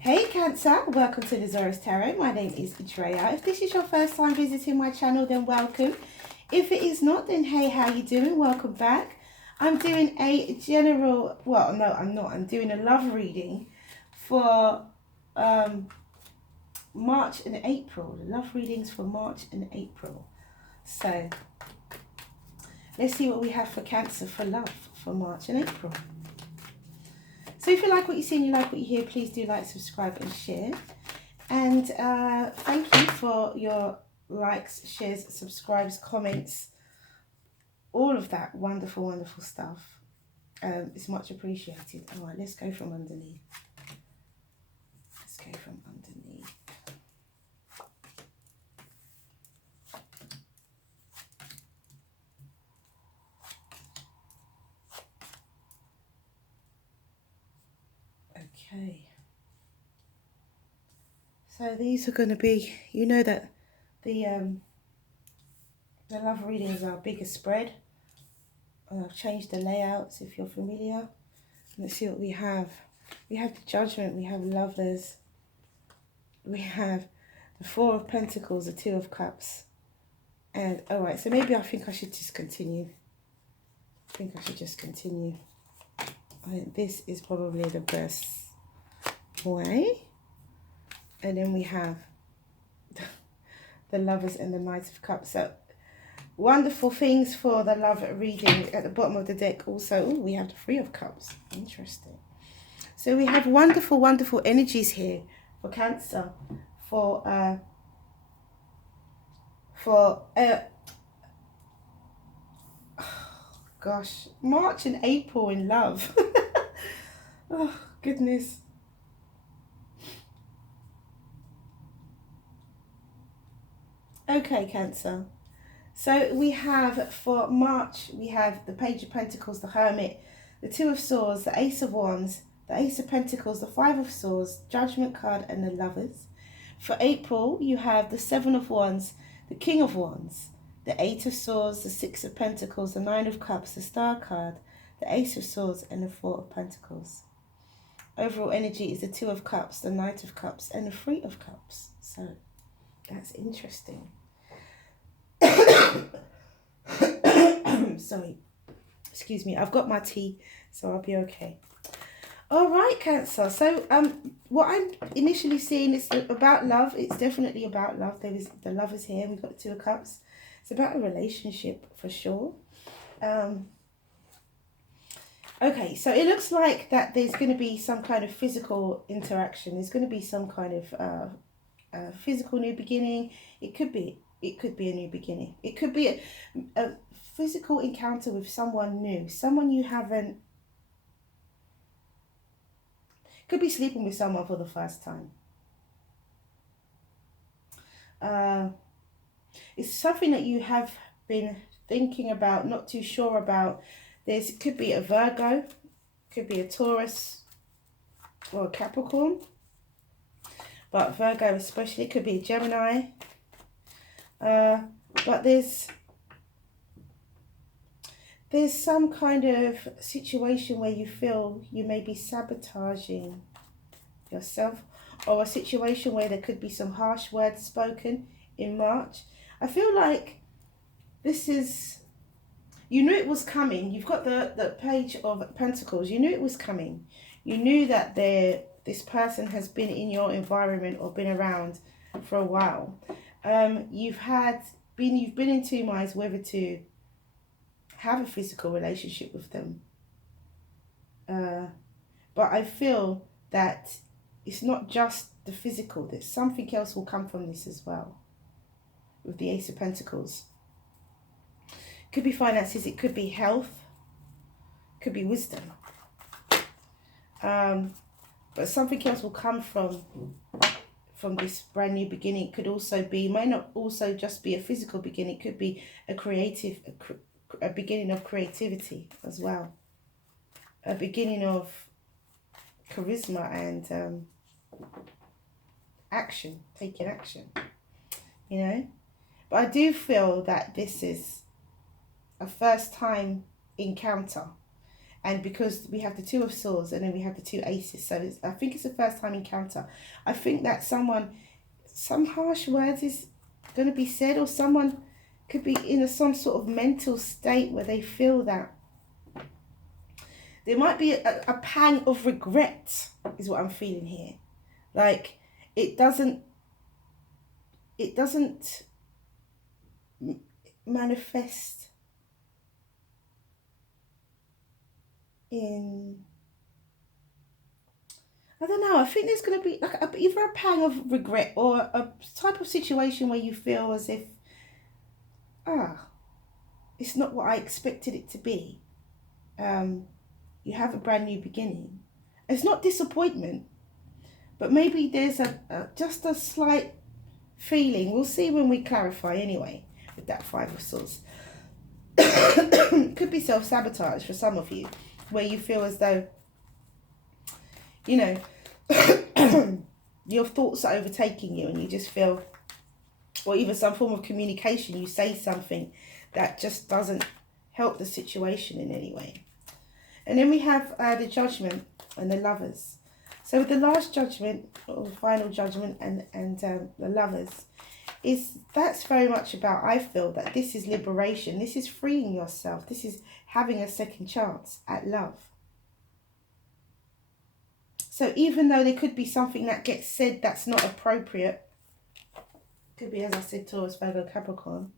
Hey Cancer, welcome to the Zarious Tarot. My name is Drea. If this is your first time visiting my channel, then welcome. If it is not, then hey, how you doing? Welcome back. I'm doing a general, well, no, I'm not. I'm doing a love reading for March and April. Love readings for March and April. So, let's see what we have for Cancer for love for March and April. So if you like what you see and you like what you hear, please do like, subscribe and share. And thank you for your likes, shares, subscribes, comments, all of that wonderful, wonderful stuff. It's much appreciated. All right, let's go from underneath. Let's go from underneath. Okay. So these are going to be, you know that the love readings are a bigger spread. I've changed the layouts if you're familiar. Let's see what we have. We have the Judgment, we have Lovers, we have the Four of Pentacles, the Two of Cups. And alright, so maybe I think I should just continue. I think I should just continue. I think this is probably the best way. And then we have the Lovers and the Knight of Cups. So wonderful things for the love reading. At the bottom of the deck also, ooh, we have the Three of Cups. Interesting. So we have wonderful, wonderful energies here for Cancer. For gosh, March and April in love. Oh, goodness. Okay, Cancer. So we have for March, we have the Page of Pentacles, the Hermit, the Two of Swords, the Ace of Wands, the Ace of Pentacles, the Five of Swords, Judgment card, and the Lovers. For April, you have the Seven of Wands, the King of Wands, the Eight of Swords, the Six of Pentacles, the Nine of Cups, the Star card, the Ace of Swords, and the Four of Pentacles. Overall energy is the Two of Cups, the Knight of Cups, and the Three of Cups. So that's interesting. Sorry, excuse me, I've got my tea, so I'll be okay. All right, Cancer. So what I'm initially seeing is about love. It's definitely about love. There is the Lovers here. We've got the Two of Cups. It's about a relationship for sure. Okay, so it looks like that there's going to be some kind of physical interaction. There's going to be some kind of physical new beginning. It could be a new beginning. It could be a physical encounter with someone new, someone you haven't. Could be sleeping with someone for the first time. It's something that you have been thinking about, not too sure about. It could be a Virgo, could be a Taurus or a Capricorn, but Virgo especially, could be a Gemini. But there's some kind of situation where you feel you may be sabotaging yourself, or a situation where there could be some harsh words spoken in March. I feel like this is, you knew it was coming. You've got the Page of Pentacles. You knew it was coming. You knew that this person has been in your environment or been around for a while. You've been in two minds whether to have a physical relationship with them. But I feel that it's not just the physical, that something else will come from this as well. With the Ace of Pentacles. Could be finances, it could be health, could be wisdom. But something else will come from this brand new beginning. It could also be, might not also just be a physical beginning, it could be a beginning of creativity as well. A beginning of charisma and action, taking action, you know. But I do feel that this is a first time encounter, And because we have the Two of Swords and then we have the two aces, so I think it's a first time encounter. I think that some harsh words is going to be said, or someone could be in some sort of mental state where they feel that there might be a pang of regret, is what I'm feeling here. Like it doesn't manifest in, I don't know, I think there's going to be like either a pang of regret or a type of situation where you feel as if, it's not what I expected it to be. You have a brand new beginning. It's not disappointment, but maybe there's just a slight feeling. We'll see when we clarify anyway with that Five of Swords. Could be self-sabotage for some of you, where you feel as though, you know, your thoughts are overtaking you and you just feel, or even some form of communication, you say something that just doesn't help the situation in any way. And then we have the Judgment and the Lovers. So with the last Judgment, or the final Judgment, and the Lovers, that's very much about, I feel that this is liberation. This is freeing yourself. This is having a second chance at love. So even though there could be something that gets said that's not appropriate, could be, as I said, Taurus, Virgo, Capricorn.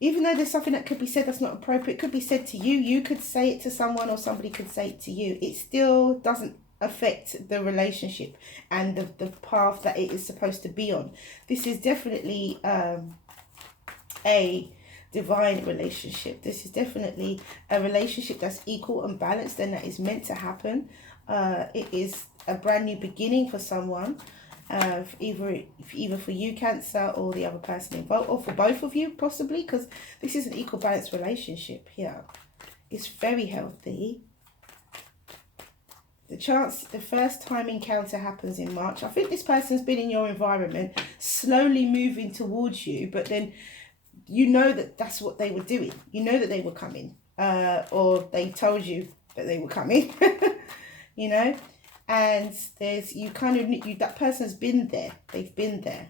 Even though there's something that could be said that's not appropriate, could be said to you, you could say it to someone, or somebody could say it to you, it still doesn't affect the relationship and the path that it is supposed to be on. This is definitely a divine relationship. This is definitely a relationship that's equal and balanced, and that is meant to happen. It is a brand new beginning for someone. Either for you, Cancer, or the other person involved, or for both of you possibly, because this is an equal balanced relationship here. It's very healthy. The first time encounter happens in March. I think this person's been in your environment, slowly moving towards you, but then you know that that's what they were doing. You know that they were coming, or they told you that they were coming, you know. And there's, that person's been there. They've been there.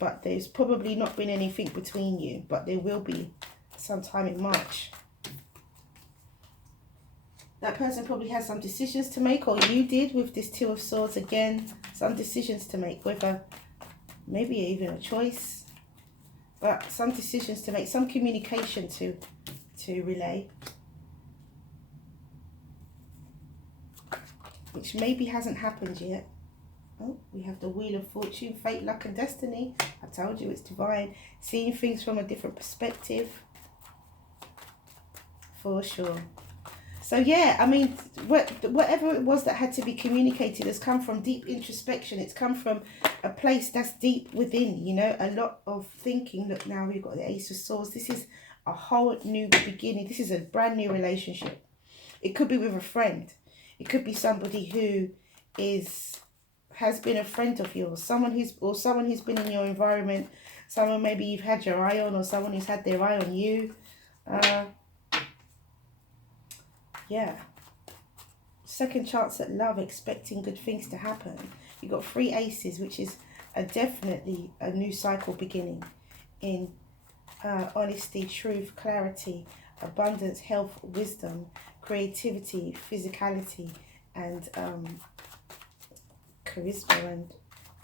But there's probably not been anything between you. But there will be sometime in March. That person probably has some decisions to make, or you did with this Two of Swords again. Some decisions to make, whether maybe even a choice. But some decisions to make, some communication to relay. Which maybe hasn't happened yet. Oh, we have the Wheel of Fortune, Fate, Luck and Destiny. I told you it's divine. Seeing things from a different perspective. For sure. So yeah, I mean, whatever it was that had to be communicated has come from deep introspection. It's come from a place that's deep within, you know, a lot of thinking. Look, now we've got the Ace of Swords. This is a whole new beginning. This is a brand new relationship. It could be with a friend. It could be somebody who has been a friend of yours, someone who's been in your environment, someone maybe you've had your eye on, or someone who's had their eye on you. Yeah. Second chance at love, expecting good things to happen. You've got 3 aces, which is definitely a new cycle beginning in honesty, truth, clarity, abundance, health, wisdom, creativity, physicality, and charisma and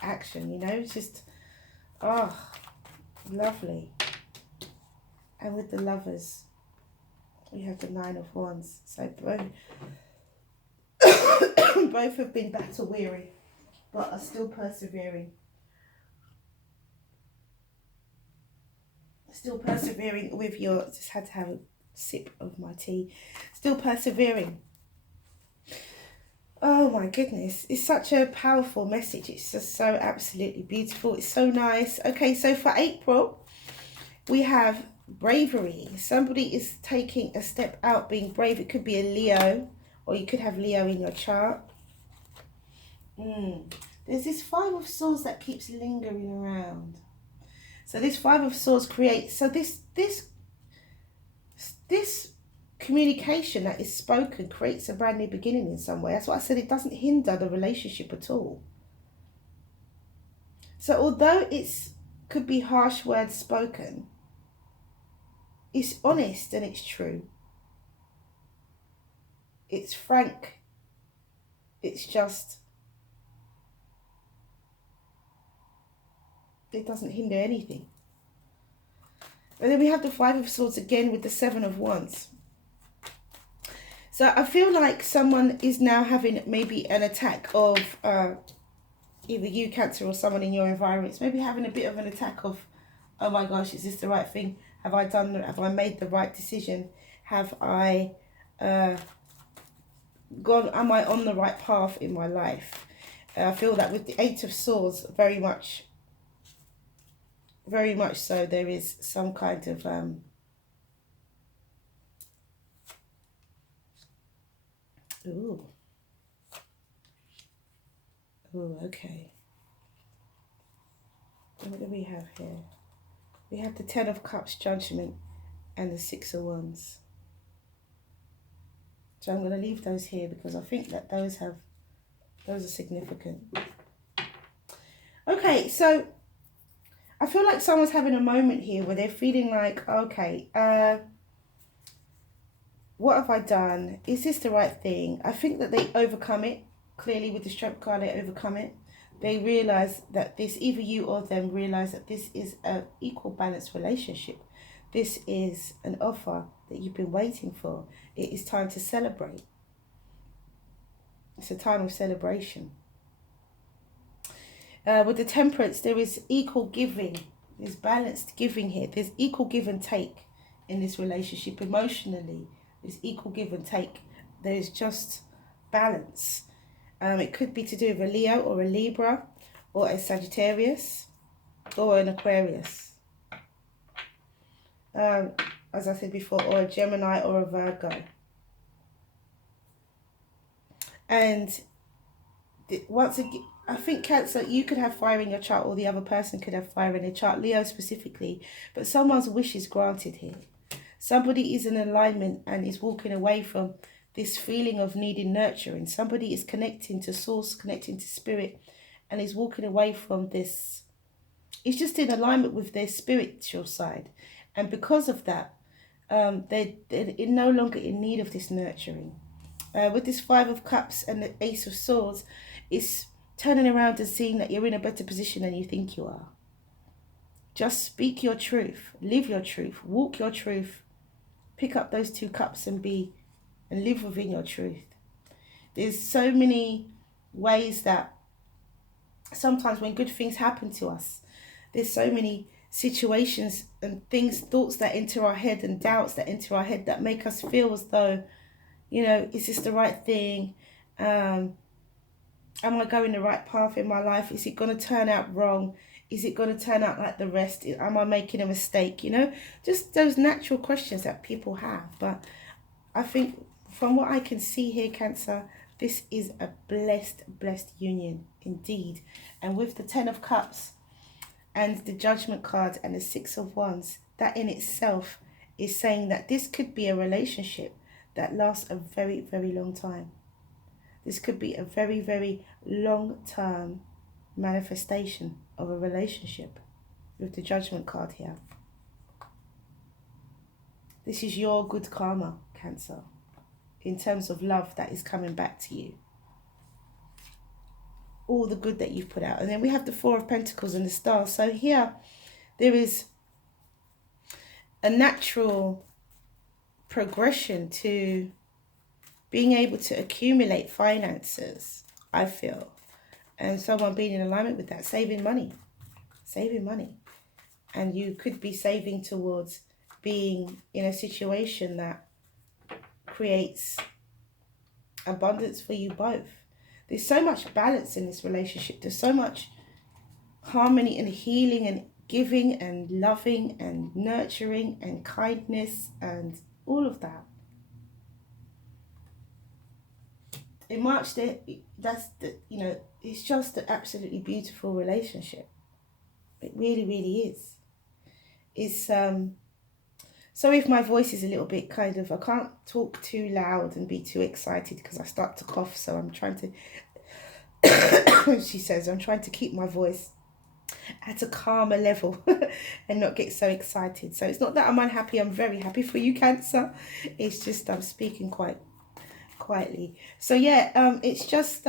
action, you know. It's just, lovely. And with the Lovers, we have the 9 of Wands. So both have been battle weary, but are still persevering. Still persevering with your, just had to have a sip of my tea. Still persevering. Oh my goodness, it's such a powerful message. It's just so absolutely beautiful. It's so nice. Okay, so for April, we have bravery. Somebody is taking a step out, being brave. It could be a Leo, or you could have Leo in your chart. There's this 5 of Swords that keeps lingering around. So this 5 of Swords creates, so this this communication that is spoken creates a brand new beginning in some way. That's what I said, it doesn't hinder the relationship at all. So although it's could be harsh words spoken, it's honest and it's true. It's frank. It's just, it doesn't hinder anything. And then we have the Five of Swords again with the Seven of Wands. So I feel like someone is now having maybe an attack of either you, Cancer, or someone in your environment. Maybe having a bit of an attack of, oh my gosh, is this the right thing? Have I made the right decision? Have I am I on the right path in my life? I feel that with the Eight of Swords, very much so, there is some kind of ooh, okay. What do we have here? We have the Ten of Cups, Judgment, and the Six of Wands. So I'm going to leave those here because I think that those are significant. Okay, so I feel like someone's having a moment here where they're feeling like, okay, what have I done? Is this the right thing? I think that they overcome it. Clearly with the Strength card, they overcome it. They realize that this, either you or them realize that this is an equal balanced relationship. This is an offer that you've been waiting for. It is time to celebrate. It's a time of celebration. With the Temperance, there is equal giving. There's balanced giving here. There's equal give and take in this relationship. Emotionally, there's equal give and take. There's just balance. It could be to do with a Leo or a Libra or a Sagittarius or an Aquarius. As I said before, or a Gemini or a Virgo. And once again, I think Cancer, you could have fire in your chart, or the other person could have fire in their chart, Leo specifically, but someone's wish is granted here. Somebody is in alignment and is walking away from this feeling of needing nurturing. Somebody is connecting to source, connecting to spirit, and is walking away from this. It's just in alignment with their spiritual side. And because of that, they're no longer in need of this nurturing. With this Five of Cups and the Ace of Swords, it's turning around and seeing that you're in a better position than you think you are. Just speak your truth, live your truth, walk your truth, pick up those two cups and live within your truth. There's so many ways that sometimes when good things happen to us, there's so many situations and things, thoughts that enter our head and doubts that enter our head that make us feel as though, you know, is this the right thing? Am I going the right path in my life? Is it going to turn out wrong? Is it going to turn out like the rest? Am I making a mistake? You know, just those natural questions that people have. But I think from what I can see here, Cancer, this is a blessed union indeed. And with the Ten of Cups and the Judgment card and the Six of Wands, that in itself is saying that this could be a relationship that lasts a very, very long time. This could be a very, very long-term manifestation of a relationship with the Judgment card here. This is your good karma, Cancer, in terms of love that is coming back to you. All the good that you've put out. And then we have the Four of Pentacles and the Star. So here there is a natural progression to being able to accumulate finances, I feel. And someone being in alignment with that, saving money. And you could be saving towards being in a situation that creates abundance for you both. There's so much balance in this relationship. There's so much harmony and healing and giving and loving and nurturing and kindness and all of that. In March, it's just an absolutely beautiful relationship. It really, really is. It's Sorry if my voice is a little bit kind of, I can't talk too loud and be too excited because I start to cough. So I'm trying to, she says, I'm trying to keep my voice at a calmer level and not get so excited. So it's not that I'm unhappy. I'm very happy for you, Cancer. It's just I'm speaking quite quietly. So yeah, it's just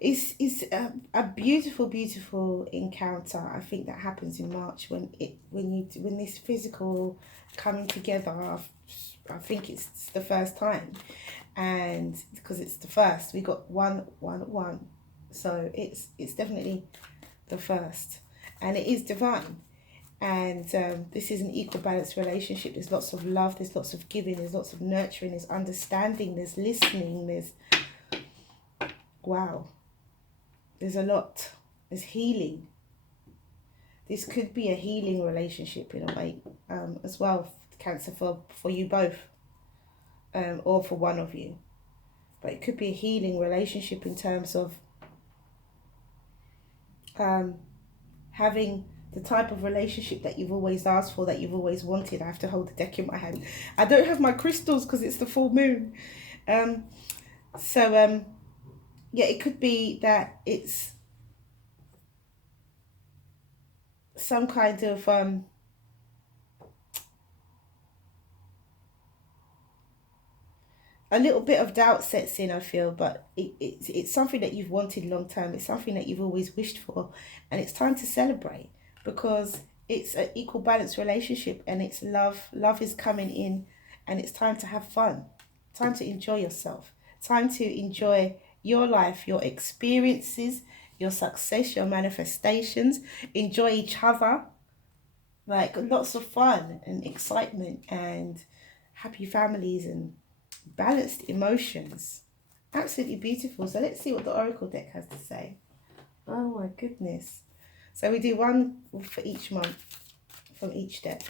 it's a beautiful encounter. I think that happens in March when this physical coming together. I think it's the first time, and because it's the first, we got one, so it's definitely the first, and it is divine. And this is an equal balanced relationship. There's lots of love, there's lots of giving, there's lots of nurturing, there's understanding, there's listening, there's wow, there's a lot, there's healing. This could be a healing relationship in a way, as well, Cancer, for you both, or for one of you. But it could be a healing relationship in terms of having the type of relationship that you've always asked for, that you've always wanted. I have to hold the deck in my hand. I don't have my crystals because it's the full moon. Yeah, it could be that it's some kind of a little bit of doubt sets in, I feel, but it's something that you've wanted long term. It's something that you've always wished for, and it's time to celebrate because it's an equal balance relationship, and it's love. Love is coming in, and it's time to have fun, time to enjoy yourself, time to enjoy your life, your experiences, your success, your manifestations. Enjoy each other, like lots of fun and excitement and happy families and balanced emotions. Absolutely beautiful. So let's see what the Oracle deck has to say. Oh my goodness. So we do one for each month from each deck,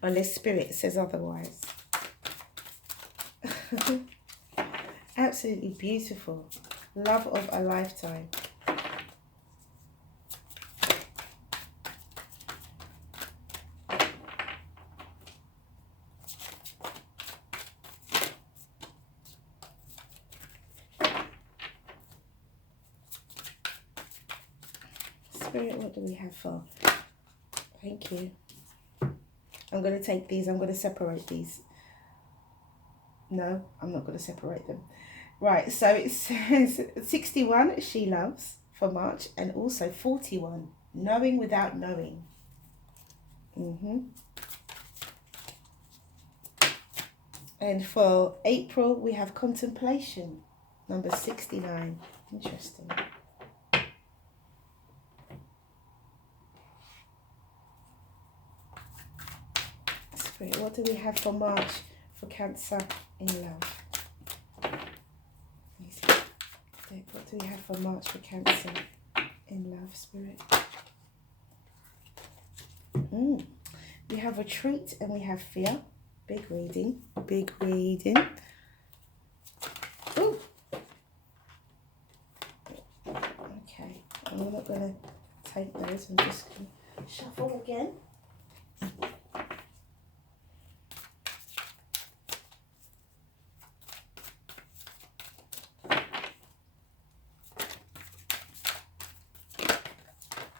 unless Spirit says otherwise. Absolutely beautiful. Love of a lifetime. Spirit, what do we have for? Thank you. I'm going to take these. I'm going to separate these. No, I'm not going to separate them. Right, so it says 61, she loves, for March, and also 41, knowing without knowing. And for April, we have contemplation, number 69. Interesting. Spirit, what do we have for March for Cancer in love? What do we have for March for Cancer in love, Spirit? We have retreat and we have fear. Big reading. Big reading. Ooh. Okay. I'm not going to take those. I'm just going to shuffle again.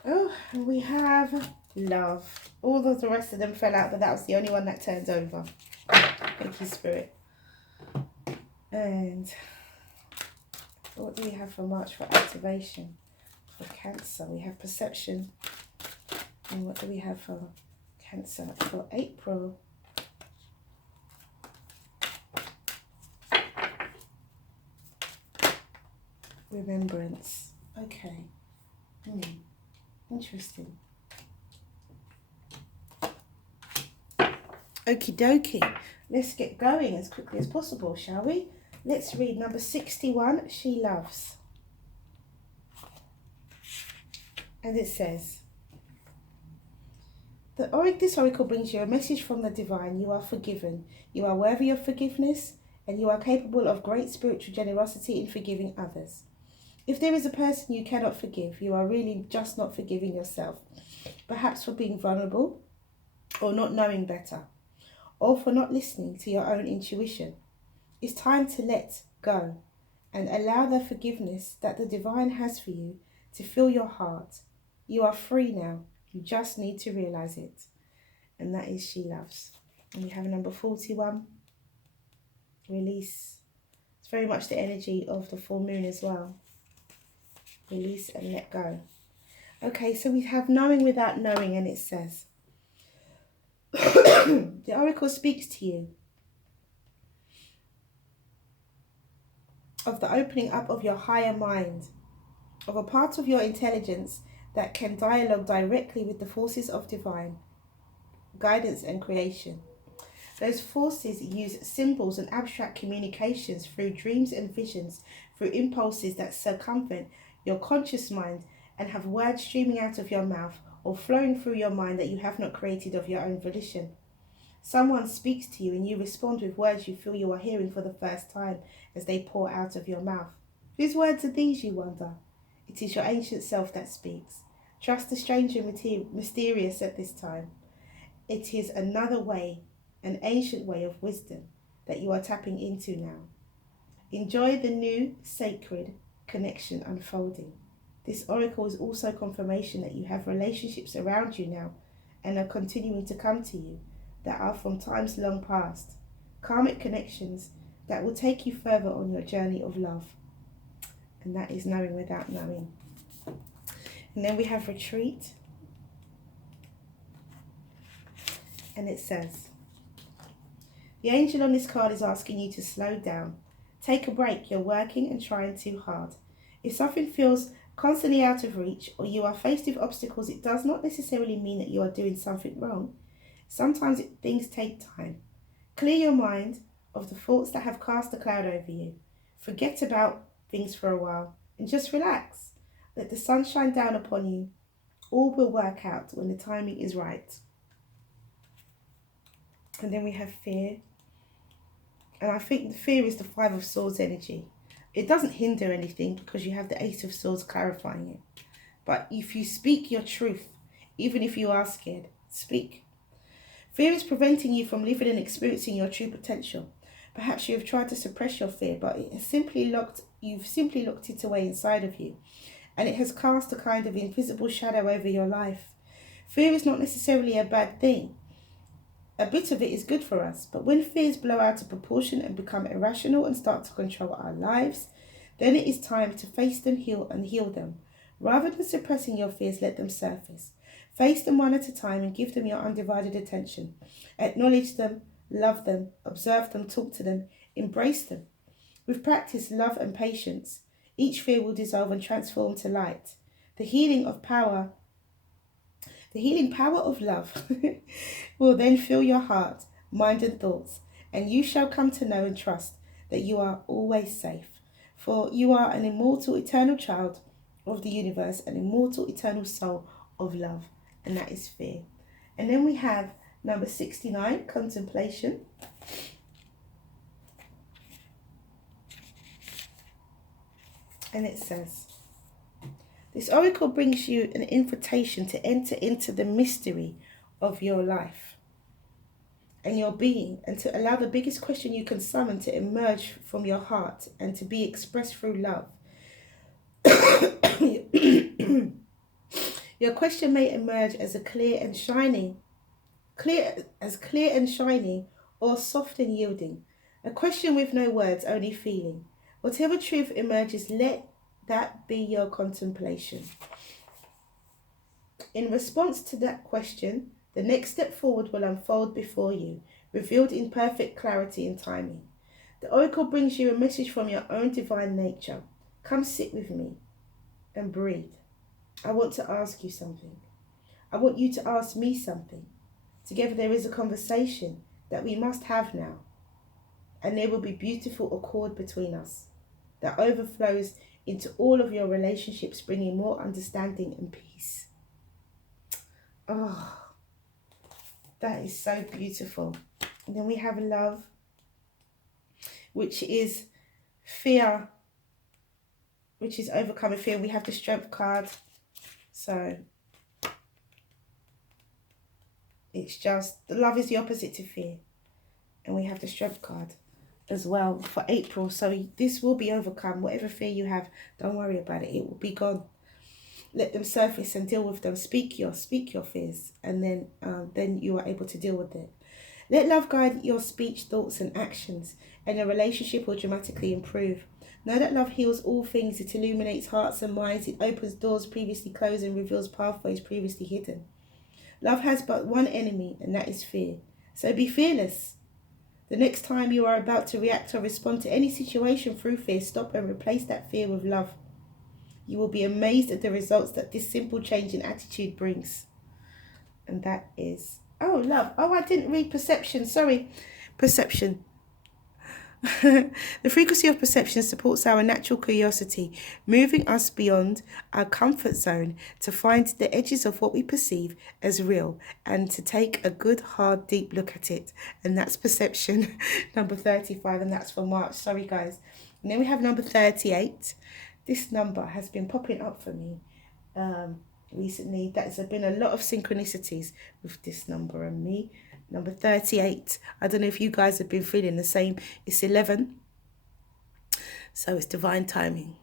Oh, and we have love. All of the rest of them fell out, but that was the only one that turned over. Thank you, Spirit. And what do we have for March for activation? For Cancer, we have perception. And what do we have for Cancer for April? Remembrance. Okay. Interesting. Okie dokie. Let's get going as quickly as possible, shall we? Let's read number 61, she loves. And it says, this oracle brings you a message from the divine. You are forgiven. You are worthy of forgiveness, and you are capable of great spiritual generosity in forgiving others. If there is a person you cannot forgive, you are really just not forgiving yourself. Perhaps for being vulnerable, or not knowing better, or for not listening to your own intuition. It's time to let go and allow the forgiveness that the divine has for you to fill your heart. You are free now. You just need to realize it. And that is She Loves. And we have a number 41. Release. It's very much the energy of the full moon as well. Release and let go. Okay, so we have knowing without knowing, and it says, the oracle speaks to you of the opening up of your higher mind, of a part of your intelligence that can dialogue directly with the forces of divine guidance and creation. Those forces use symbols and abstract communications through dreams and visions, through impulses that circumvent your conscious mind and have words streaming out of your mouth or flowing through your mind that you have not created of your own volition. Someone speaks to you and you respond with words you feel you are hearing for the first time as they pour out of your mouth. Whose words are these, you wonder? It is your ancient self that speaks. Trust the stranger mysterious at this time. It is another way, an ancient way of wisdom that you are tapping into now. Enjoy the new sacred connection unfolding. This oracle is also confirmation that you have relationships around you now and are continuing to come to you that are from times long past. Karmic connections that will take you further on your journey of love. And that is knowing without knowing. And then we have retreat. And it says, the angel on this card is asking you to slow down. Take a break. You're working and trying too hard. If something feels constantly out of reach or you are faced with obstacles, it does not necessarily mean that you are doing something wrong. Sometimes things take time. Clear your mind of the thoughts that have cast a cloud over you. Forget about things for a while and just relax. Let the sun shine down upon you. All will work out when the timing is right. And then we have fear. And I think the fear is the Five of Swords energy. It doesn't hinder anything because you have the Ace of Swords clarifying it. But if you speak your truth, even if you are scared, speak. Fear is preventing you from living and experiencing your true potential. Perhaps you have tried to suppress your fear, but you've simply locked it away inside of you. And it has cast a kind of invisible shadow over your life. Fear is not necessarily a bad thing. A bit of it is good for us, but when fears blow out of proportion and become irrational and start to control our lives, then it is time to face them, heal them. Rather than suppressing your fears, let them surface. Face them one at a time and give them your undivided attention. Acknowledge them, love them, observe them, talk to them, embrace them. With practice, love and patience, each fear will dissolve and transform to light. The healing power of love will then fill your heart, mind and thoughts, and you shall come to know and trust that you are always safe. For you are an immortal, eternal child of the universe, an immortal, eternal soul of love, and that is fear. And then we have number 69, contemplation. And it says, this oracle brings you an invitation to enter into the mystery of your life and your being, and to allow the biggest question you can summon to emerge from your heart and to be expressed through love. Your question may emerge as clear and shiny, or soft and yielding. A question with no words, only feeling. Whatever truth emerges, let that be your contemplation. In response to that question, the next step forward will unfold before you, revealed in perfect clarity and timing. The oracle brings you a message from your own divine nature. Come sit with me and breathe. I want to ask you something. I want you to ask me something. Together there is a conversation that we must have now, and there will be beautiful accord between us that overflows into all of your relationships, bringing more understanding and peace. Oh, that is so beautiful. And then we have love, which is fear, which is overcoming fear. We have the Strength card. So It's just, love is the opposite to fear. And we have the Strength card as well for April. So this will be overcome. Whatever fear you have, don't worry about it. It will be gone. Let them surface and deal with them. Speak your fears, and then you are able to deal with it. Let love guide your speech, thoughts, and actions, and your relationship will dramatically improve. Know that love heals all things. It illuminates hearts and minds. It opens doors previously closed and reveals pathways previously hidden. Love has but one enemy, and that is fear. So be fearless. The next time you are about to react or respond to any situation through fear, stop and replace that fear with love. You will be amazed at the results that this simple change in attitude brings. And that is, oh, love. Oh, I didn't read perception. Sorry. Perception. The frequency of perception supports our natural curiosity, moving us beyond our comfort zone to find the edges of what we perceive as real and to take a good, hard, deep look at it. And that's perception, number 35, and that's for March. Sorry, guys. And then we have number 38. This number has been popping up for me recently. There's been a lot of synchronicities with this number and me. Number 38. I don't know if you guys have been feeling the same. It's 11. So it's divine timing.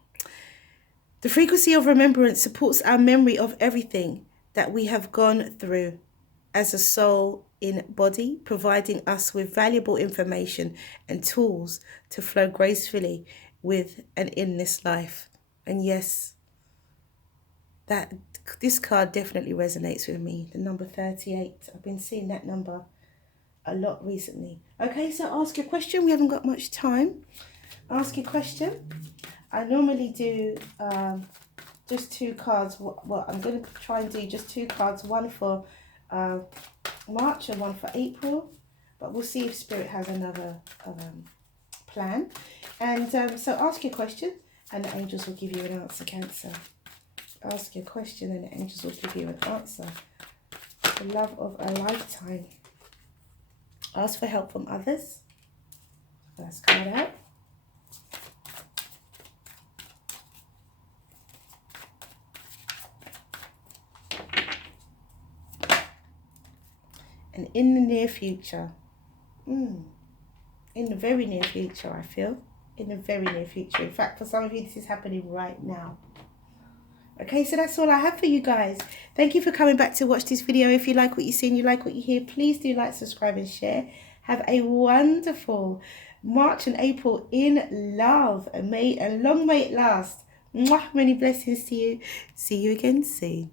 The frequency of remembrance supports our memory of everything that we have gone through as a soul in body, providing us with valuable information and tools to flow gracefully with and in this life. And yes, this card definitely resonates with me. The number 38. I've been seeing that number a lot recently. Okay, so ask your question. We haven't got much time. Ask your question. I normally do just 2 cards. Well, I'm going to try and do just 2 cards. One for March and one for April. But we'll see if Spirit has another plan. And so ask your question and the angels will give you an answer, Cancer. Ask your question and the angels will give you an answer. The love of a lifetime. Ask for help from others. First card out. And in the near future. In the very near future, I feel. In the very near future. In fact, for some of you, this is happening right now. Okay, so that's all I have for you guys. Thank you for coming back to watch this video. If you like what you see and you like what you hear, please do like, subscribe and share. Have a wonderful March and April in love. And long may it last. Mwah, many blessings to you. See you again soon.